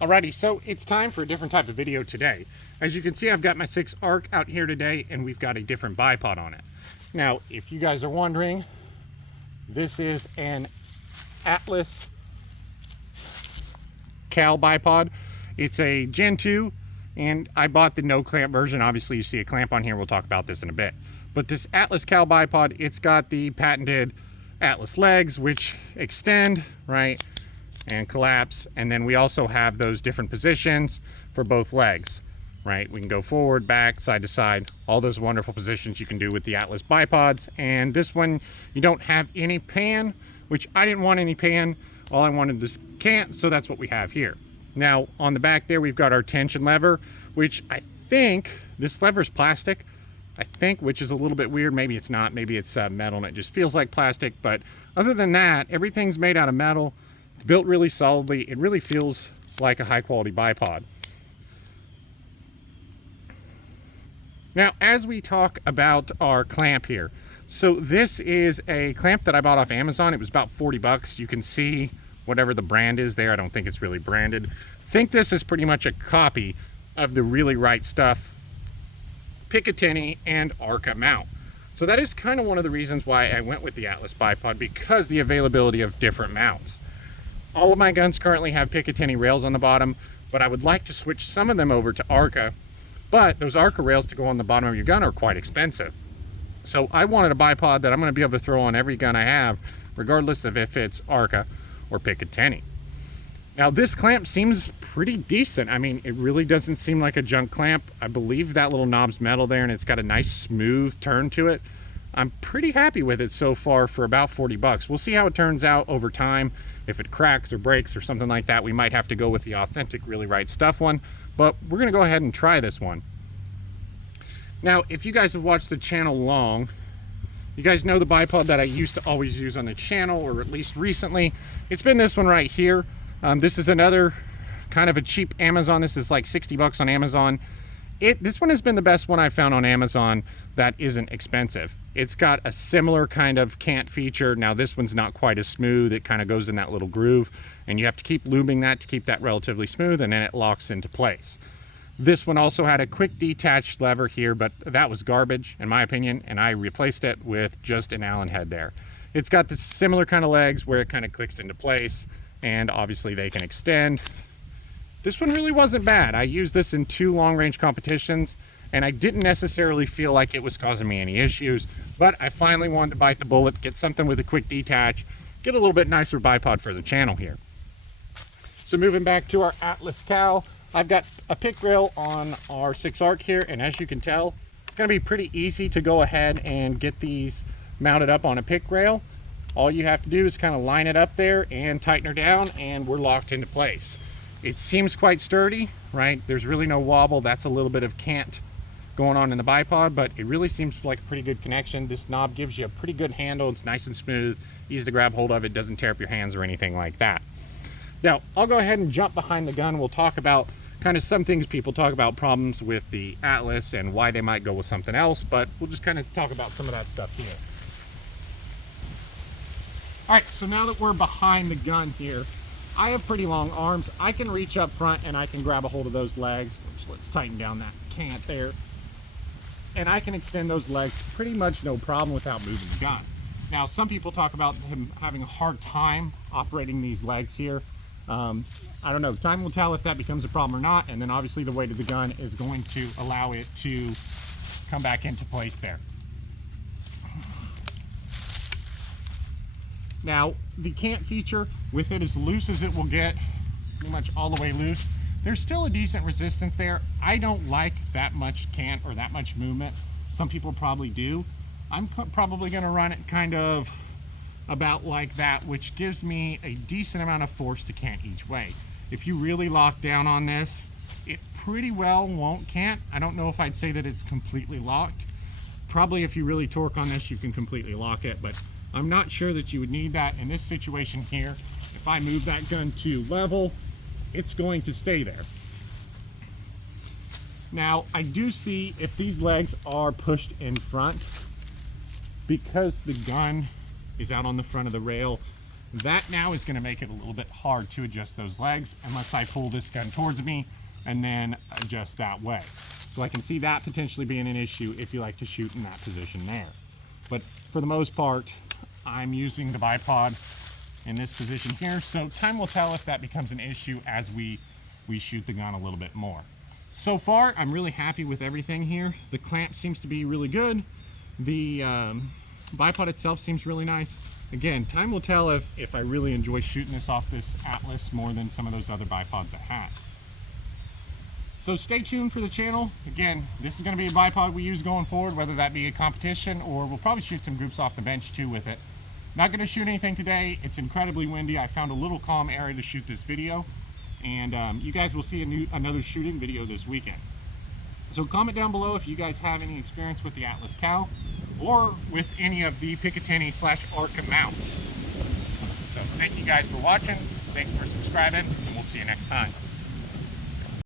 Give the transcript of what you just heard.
Alrighty, so it's time for a different type of video today. As you can see, I've got my 6 ARC out here today, and we've got a different bipod on it. Now, if you guys are wondering, this is an Atlas Cal bipod. It's a Gen 2, and I bought the no clamp version. Obviously, you see a clamp on here. We'll talk about this in a bit. But this Atlas Cal bipod, it's got the patented Atlas legs, which extend, right, and collapse. And then we also have those different positions for both legs, right? We can go forward, back, side to side, all those wonderful positions you can do with the Atlas bipods. And this one, you don't have any pan, which I didn't want any pan. All I wanted was cant, so that's what we have here. Now, on the back there, we've got our tension lever, which I think this lever is plastic, I think, which is a little bit weird. Maybe it's not, maybe it's metal and it just feels like plastic. But other than that, everything's made out of metal. It's built really solidly. It really feels like a high quality bipod. Now, as we talk about our clamp here, so this is a clamp that I bought off Amazon. It was about 40 bucks. You can see whatever the brand is there. I don't think it's really branded. I think this is pretty much a copy of the Really Right Stuff Picatinny and Arca mount. So that is kind of one of the reasons why I went with the Atlas bipod, because the availability of different mounts. All of my guns currently have Picatinny rails on the bottom, but I would like to switch some of them over to Arca. But those Arca rails to go on the bottom of your gun are quite expensive. So I wanted a bipod that I'm going to be able to throw on every gun I have, regardless of if it's Arca or Picatinny. Now, this clamp seems pretty decent. I mean, it really doesn't seem like a junk clamp. I believe that little knob's metal there, and it's got a nice smooth turn to it. I'm pretty happy with it so far for about 40 bucks. We'll see how it turns out over time. If it cracks or breaks or something like that, we might have to go with the authentic Really Right Stuff one, but we're gonna go ahead and try this one. Now, if you guys have watched the channel long, you guys know the bipod that I used to always use on the channel, or at least recently. It's been this one right here. This is another kind of a cheap Amazon. This is like 60 bucks on Amazon. This one has been the best one I've found on Amazon that isn't expensive. It's got a similar kind of cant feature. Now, this one's not quite as smooth. It kind of goes in that little groove, and you have to keep lubing that to keep that relatively smooth, and then it locks into place. This one also had a quick detached lever here, but that was garbage in my opinion, and I replaced it with just an Allen head there. It's got the similar kind of legs where it kind of clicks into place, and obviously they can extend. This one really wasn't bad. I used this in 2 long-range competitions, and I didn't necessarily feel like it was causing me any issues, but I finally wanted to bite the bullet, get something with a quick detach, get a little bit nicer bipod for the channel here. So moving back to our Atlas Cal, I've got a pick rail on our 6 ARC here, and as you can tell, it's going to be pretty easy to go ahead and get these mounted up on a pick rail. All you have to do is kind of line it up there and tighten her down, and we're locked into place. It seems quite sturdy, right? There's really no wobble. That's a little bit of cant going on in the bipod, but it really seems like a pretty good connection. This knob gives you a pretty good handle. It's nice and smooth, easy to grab hold of. It doesn't tear up your hands or anything like that. Now, I'll go ahead and jump behind the gun. We'll talk about kind of some things people talk about, problems with the Atlas and why they might go with something else, but we'll just kind of talk about some of that stuff here. All right, so now that we're behind the gun here, I have pretty long arms. I can reach up front and I can grab a hold of those legs, which let's tighten down that cant there. And I can extend those legs pretty much no problem without moving the gun. Now, some people talk about him having a hard time operating these legs here. I don't know, time will tell if that becomes a problem or not, and then obviously the weight of the gun is going to allow it to come back into place there. Now, the cant feature, with it as loose as it will get, pretty much all the way loose, there's still a decent resistance there. I don't like that much cant or that much movement. Some people probably do. I'm probably going to run it kind of about like that, which gives me a decent amount of force to cant each way. If you really lock down on this, it pretty well won't cant. I don't know if I'd say that it's completely locked. Probably if you really torque on this, you can completely lock it, but I'm not sure that you would need that in this situation here. If I move that gun to level, it's going to stay there. Now, I do see if these legs are pushed in front, because the gun is out on the front of the rail, That now is going to make it a little bit hard to adjust those legs unless I pull this gun towards me and then adjust that way. So I can see that potentially being an issue if you like to shoot in that position there. But for the most part, I'm using the bipod in this position here, so time will tell if that becomes an issue as we shoot the gun a little bit more. So far, I'm really happy with everything here. The clamp seems to be really good. The bipod itself seems really nice. Again, time will tell if I really enjoy shooting this off this Atlas more than some of those other bipods I have. So stay tuned for the channel. Again, this is going to be a bipod we use going forward, whether that be a competition or we'll probably shoot some groups off the bench too with it. Not going to shoot anything today. It's incredibly windy. I found a little calm area to shoot this video, and you guys will see another shooting video this weekend. So comment down below if you guys have any experience with the Atlas Cal or with any of the Picatinny/Arca mounts. So thank you guys for watching. Thanks for subscribing, and we'll see you next time.